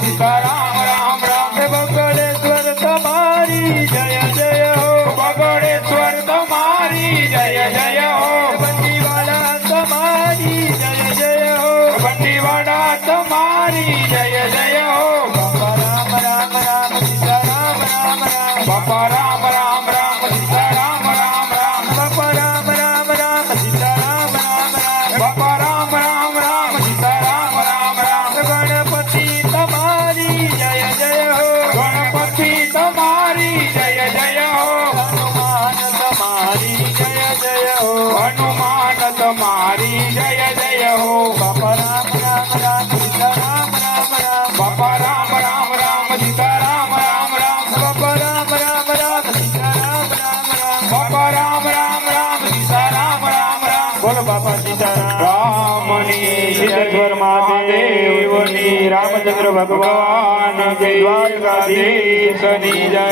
સીતારામ રામ રામ હે બગડેશ્વર તમારી જય જય હો બગડેશ્વર તમારી જય જય હો બંડીવાડા તમારી જય જય હો બંડીવાડા તમારી જય જય હો બાપા રામ રામ રામ સીતારામ રામ રામ બાપા રામ મૂર્તિ તમારી જય જય હો હનુમાન તમારી જય જય હો હનુમાન તમારી જય જય હો બાપા રામ રામ રામ સીતા રામ રામ રામ બાપા રામ રામ રામ સીતા રામ રામ રામ બાપા રામ રામ રામ સીતા રામ રામ રામ બાપા રામ રામ રામ સીતા રામ રામ રામ બોલો બાપા સીતા રામની જય મહાદેવ દેવની રામચંદ્ર ભગવાન જય દ્વારકાધીશની જય